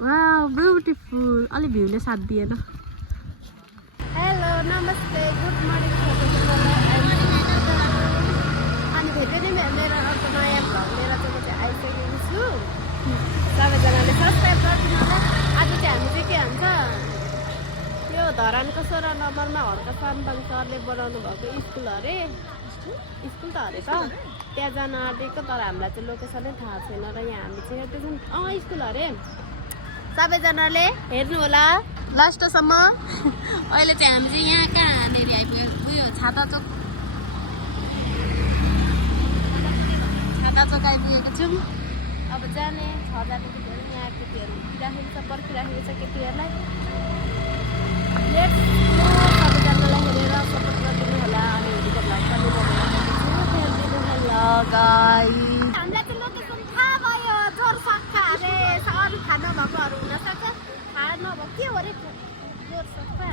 wow beautiful अलि भ्यूले साथ दिएन हेलो नमस्ते गुड मर्निङ अनि फेरि पनि मेरो अर्को नयाँ भ्लग लिएर चाहिँ म चाहिँ आइसकेको छु सबैजनाले सब्सक्राइब गरिदिनु होला आज चाहिँ हामी चाहिँ के भन्छ यो धरानको 16 नम्बरमा हर्का साम्बाङ सरले बनाउनु भएको स्कुल अरे स्कुल त अरे त त्यहाँ जान आँटेको तर हामीलाई चाहिँ लोकेसनै थाहा छैन र यहाँ हामी चाहिँ हेर्दैछौँ स्कुल अरे सबैजनाले हेर्नु होला लास्टसम्म अहिले चाहिँ हामी चाहिँ यहाँ कहाँनिर आइपुगेको उयो छाता चोक आइपुगेको छौँ अब जाने 6 जना केटीहरू यहाँ केटीहरू उठिराखेको छ पर्खिराखेको छ केटीहरूलाई सबैजनालाई हेरेर सपोर्ट गरिदिनु होला अनि भोलिको भ्लग पनि हेरिदिनु होला गाइस हामीलाई चाहिँ लोकेसन थाहा भयो जोर सक्खा अरे अरू थाहा नभएकोहरू हुनसक्छ थाहा नभएको के हो अरे जोर सक्खा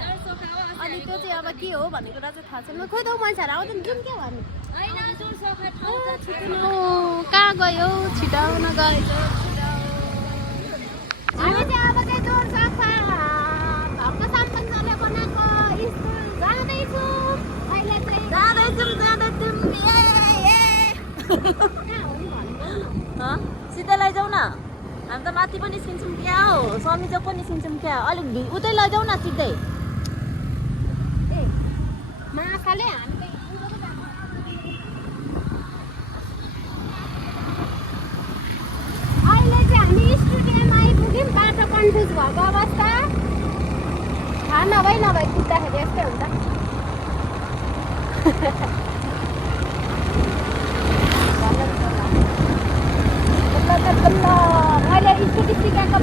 अनि त्यो चाहिँ अब के हो भन्ने कुरा चाहिँ थाहा छैन खोइ त मान्छेहरू आउँदैन जुन के भन्नु कहाँ गयो छिटाउन गएछ हामी चाहिँ अब चाहिँ जोर सक्खा भक्त साम्बाङले बनाएको स्कुल जाँदैछौँ अहिले चाहिँ जाँदैछौँ सिधै लैजाऊ न हामी त माथि पनि निस्किन्छौँ क्या हो स्वामी चोक पनि निस्किन्छौँ क्या अलिक उतै लैजाऊ न सिधै ए माछाले हामी अहिले चाहिँ हामी स्टुडियोमा आइपुग्यौँ बाटो कन्फ्युज भएको अवस्था थाहा नभई कुद्दाखेरि यस्तै हुन्छ मैले स्कुटी सिकाएको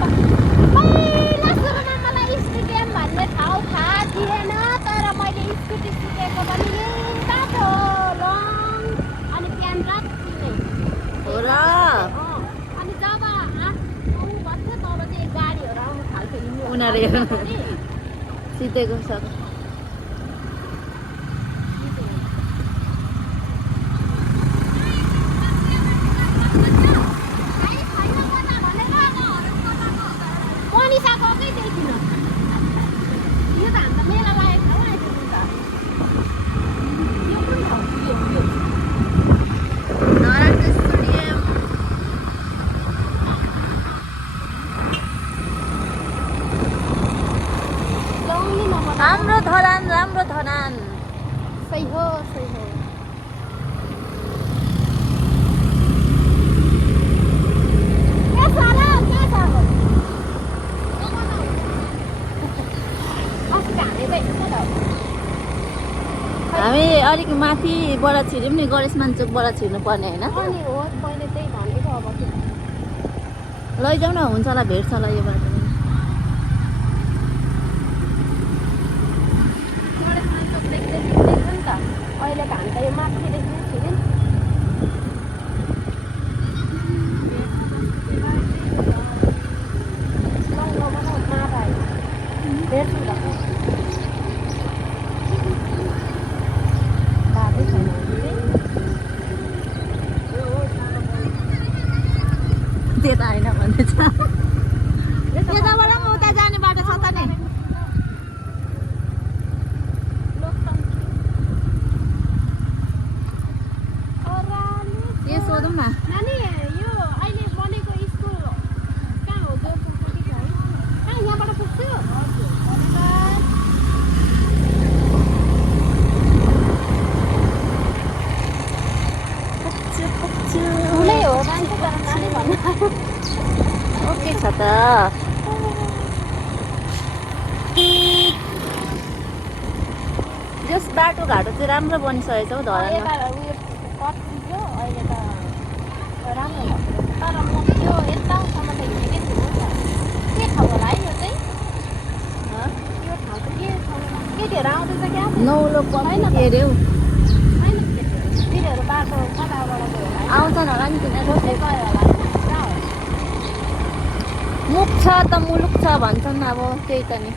पहिला सुरुमा मलाई स्टेडियम भन्ने ठाउँ थाहा थिएन तर मैले स्कुटी सिकेको पनि यही बाटो लङ अनि बिहान रात हो र अनि जब 8-9 बज्यो तब चाहिँ गाडीहरू आउनु थाल्थ्यो उनीहरू सिधैको छ राम्रो धरान सही हो हामी अलिक माथिबाट छिर्यौँ नि गणेशमान चोकबाट छिर्नु पर्ने होइन अनि हो मैले त्यही भनेको अब लैजाऊ न हुन्छ होला भेट्छ होला यो बाटो अहिले घाम त यो माथिदेखि छिर्यौँ त्यो त होइन भन्दैछ यताबाट पनि उता जाने बाटो छ त नि सोधौँ न नानी यो अहिले बनेको स्कुल कहाँ हो जो पुग्छ कि कहाँ यहाँबाट पुग्छु ठुलै हो मान्छे तर नानी भन्नु ओके छ त जस बाटोघाटो चाहिँ राम्रो बनिसकेको छ हौ धरानमा अहिले त राम्रो लाग्छ तर म यो यतासम्म त हिँडेकै छु के ठाउँ होला है यो चाहिँ यो ठाउँ चाहिँ के केटीहरू आउँदैछ क्या नौलो होइन अरे हौ होइन तिनीहरू बाटो कताबाट गयो होला आउँछन् होला नि तिनीहरू गयो होला मुख छ त मुलुक छ भन्छन् अब त्यही त नि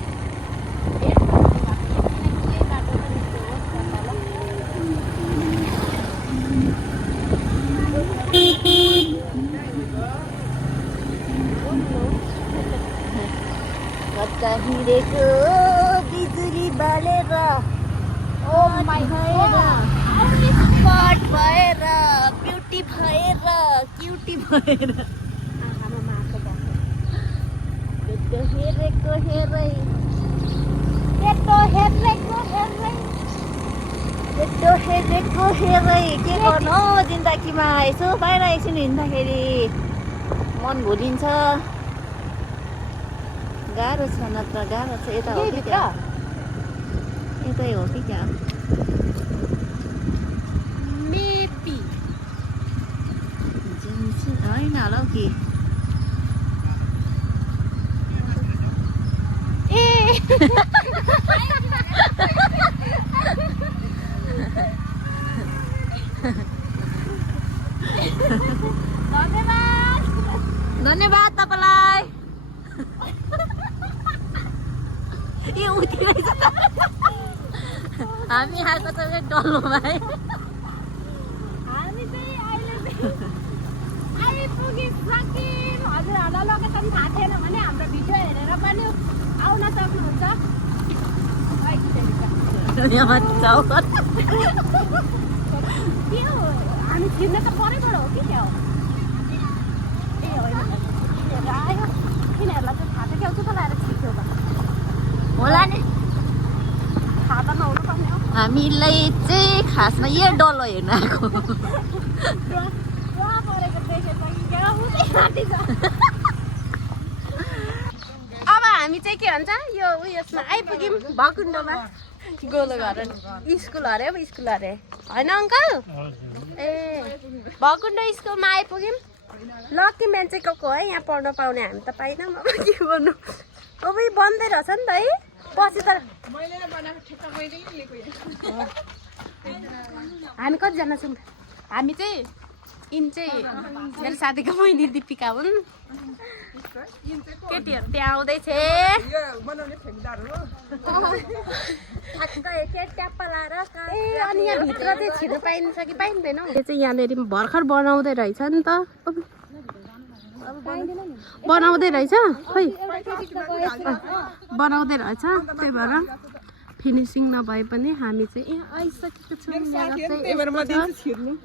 हिँडेको बिजुली बालेर स्पट भएर ब्युटी भएर क्युटी भएर केटो हेरेको हेरै केटो हेरेको हेरै केटो हेरेको हेरै के गर्नु जिन्दगीमा यसो बाहिर एकछिन हिँड्दाखेरि मन भुलिन्छ गाह्रो छ नत्र गाह्रो छ यता हो कि त्यहाँ यतै हो कि त्यहाँ मेबी होइन होला हौ कि ए धन्यवाद तपाईँलाई यो उति रहेछ त हामी आएको छ डल्लो भाइ हामी चाहिँ अहिले आइपुगिसक्यौँ हजुरहरूलाई लोकेसन थाहा थिएन भने हाम्रो भिडियो हेरेर पनि आउन सक्नुहुन्छ धन्यवाद चौकर के हो हामी छिर्न त परैबाट हो कि क्या हो ए होइन तिनीहरू आयो तिनीहरूलाई चाहिँ थाहा थियो क्या चुप लगाएर छिर्थ्यो होला नि थाहा त नहुनु पर्ने हो हामीलाई चाहिँ खासमा यो डल्लो हेर्न आएको परेको देखेछ कि क्या हुँदै अब हामी चाहिँ के भन्छ यो उयसमा आइपुग्यौँ भकुण्डोमा गोलो घर स्कुल अरे अब स्कुल अरे होइन अङ्कल ए भकुण्डो स्कुलमा आइपुग्यौँ लकी मान्छे को है यहाँ पढ्न पाउने हामी त पाइनौँ अब के गर्नु अब बन्दै रहेछ नि त है पछि त हामी कतिजना छौँ हामी चाहिँ यिन चाहिँ मेरो साथीको बहिनी दिपिका हुन् केटीहरू त्यहाँ आउँदैछ ए अनि यहाँ भित्र चाहिँ छिर्नु पाइन्छ कि पाइँदैन यो चाहिँ यहाँनिर भर्खर बनाउँदै रहेछ नि त बनाउँदै रहेछ खै बनाउँदै रहेछ त्यही भएर फिनिसिङ नभए पनि हामी चाहिँ यहाँ आइसकेको छौँ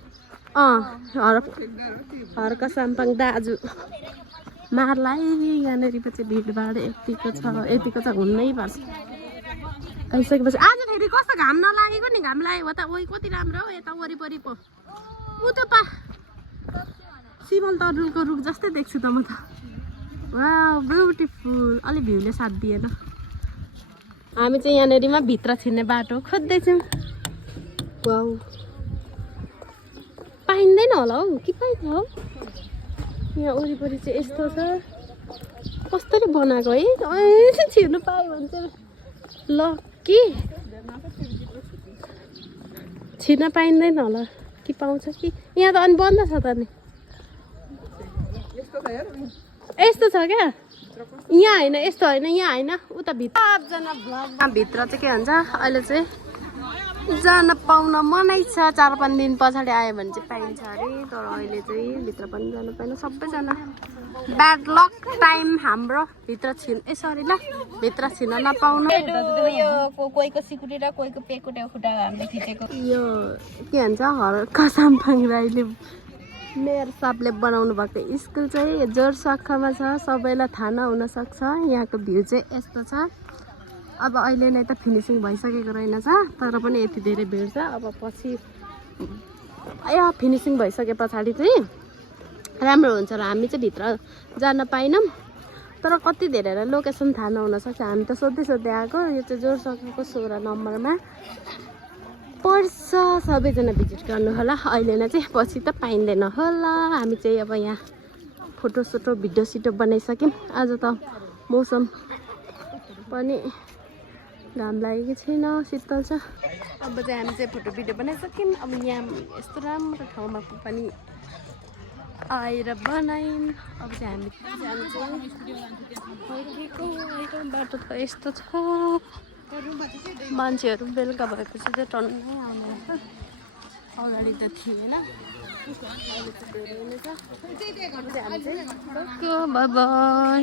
हर्क साम्पाङ दाजु मारलाई यहाँनिर चाहिँ भिडभाड यतिको छ हुनै पर्छ आइसकेपछि आज फेरि कस्तो घाम नलागेको नि घाम लागेको त ओइ कति राम्रो हो यता वरिपरि पो ऊ त सिमल तरुलको रुख जस्तै देख्छु त म त वाउ ब्युटिफुल अलि भ्यूले साथ दिएन हामी चाहिँ यहाँनिरमा भित्र छिर्ने बाटो खोज्दैछौँ वाउ पाइँदैन होला हौ कि पाइन्छ हौ यहाँ वरिपरि चाहिँ यस्तो छ कसरी बनाएको है छिर्नु पायो भने चाहिँ लकी छिर्न पाइँदैन होला कि पाउँछ कि यहाँ त अनि बन्द छ त नि यस्तो छ क्या यहाँ होइन यस्तो होइन यहाँ होइन उता भित्र चाहिँ के भन्छ अहिले चाहिँ जान पाउन मनै छ 4-5 दिन पछाडि आयो भने चाहिँ पाइन्छ अरे तर अहिले चाहिँ भित्र पनि जानु पाएन सबैजना ब्याड लक टाइम हाम्रो भित्र सरी ल भित्र छिर्न नपाउनु यो कोहीको सिकुटी र कोहीको पेकुटे खुट्टा हामीले खिचेको यो के भन्छ हर्क साम्पाङ राईले मेयर साहबले बनाउनु भएको स्कुल चाहिँ जोरसक्खामा छ सबैलाई थाहा नहुनसक्छ यहाँको भ्यू चाहिँ यस्तो छ अब अहिले नै त फिनिसिङ भइसकेको रहेनछ तर पनि यति धेरै भिड छ अब पछि फिनिसिङ भइसके पछाडि चाहिँ राम्रो हुन्छ र हामी चाहिँ भित्र जान पाइनौँ तर कति धेरैलाई लोकेसन थाहा नहुनसक्छ हामी त सोध्दै आएको यो चाहिँ जोरसक्खाको 16 नम्बरमा पर्छ सबैजना भिजिट गर्नु होला अहिले नै चाहिँ पछि त पाइँदैन होला हामी चाहिँ अब यहाँ फोटोसोटो भिडियो बनाइसक्यौँ आज त मौसम पनि घाम लागेको छैन शीतल छ अब चाहिँ हामी चाहिँ फोटो भिडियो बनाइसक्यौँ अब यहाँ यस्तो राम्रो ठाउँमा पनि आएर बनायौँ अब चाहिँ हामी बाटो त यस्तो छ मान्छेहरू बेलुका भएपछि चाहिँ टन्नै आउने अगाडि त थिएन अहिले चाहिँ धेरै नै छ बाई बाई